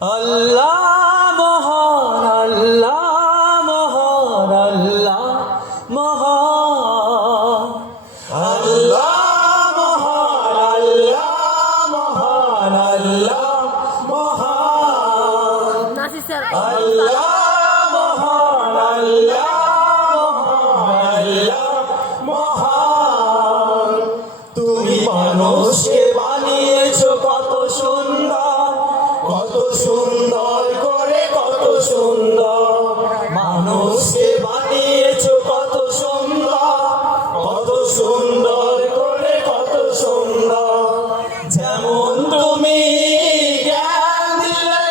আল্লাহ মহান, আল্লাহ মহান, আল্লাহ মহান, আল্লাহ মহান, আল্লাহ মহান, আল্লাহ মহান, আল্লাহ মহান, আল্লাহ মহান, আল্লাহ মহান। তুমি মানুষকে বানিয়েছো কত সুন্দর, কত সুন্দর করে, কত সুন্দর মানুষকে বানিয়েছো কত সুন্দর, কত সুন্দর করে, কত সুন্দর। যেমন তুমি জ্ঞান দিলে,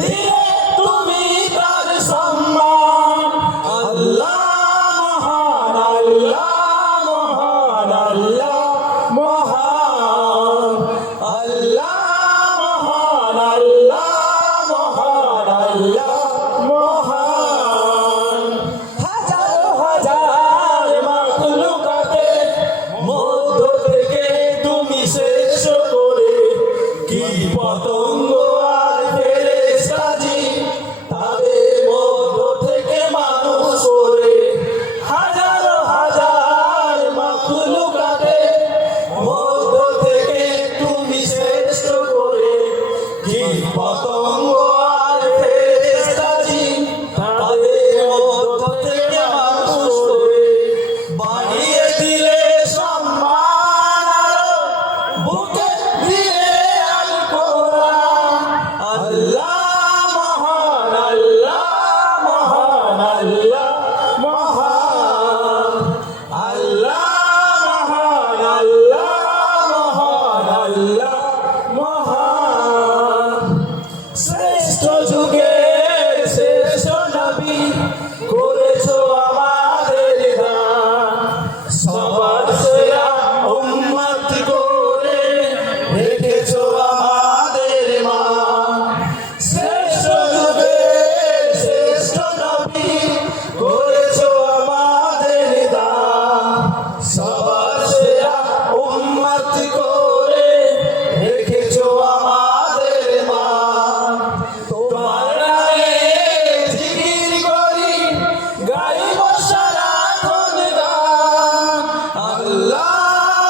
দিলে তুমি তার সম্মান। আল্লাহ মহান, আল্লাহ মহান, আল্লাহ মহান, আল্লাহ মহান, আল্লাহ মহান, আল্লাহ মহান। হাজার হাজার মাখলুকাতের মধ্য থেকে তুমি শ্রেষ্ঠ করে, কি পতঙ্গ আর ফেরেশতাজি তাদের মধ্য থেকে মানুষ করে। হাজার হাজার মাখলুকাতের মধ্য থেকে তুমি শ্রেষ্ঠ করে, কি পতঙ্গ আর ফেরেশতাজি তাদের মধ্য থেকে মানুষ করে। বাড়িয়ে দিলে সম্মান আরো, বুকে দিলে আল কোরআন। আল্লাহ মহান, আল্লাহ মহান, আল্লাহ মহান, আল্লাহ মহান, আল্লাহ মহান, আল্লাহ মহান। শ্রেষ্ঠ যুগের শ্রেষ্ঠ নবী করেছো আমাদের দান, সবার সেরা উম্মত করে রেখেছো আমাদের মান। শ্রেষ্ঠ যুগের শ্রেষ্ঠ নবী করেছো আমাদের দান, সবার সেরা উম্মত করে রেখেছো আমাদের মান। তোমার নামে জিকির করি, গাইব সারাক্ষণ গান। আল্লাহ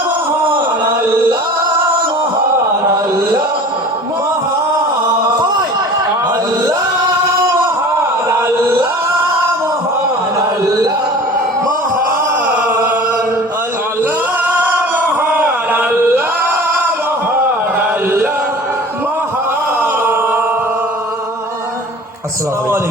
মহান, আল্লাহ মহান, আল্লাহ মহান, আল্লাহ মহান, আল্লাহ মহান, আল্লাহ মহান, আল্লাহ মহান, আল্লাহ মহান, আল্লাহ মহান। আসসালামু আলাইকুম।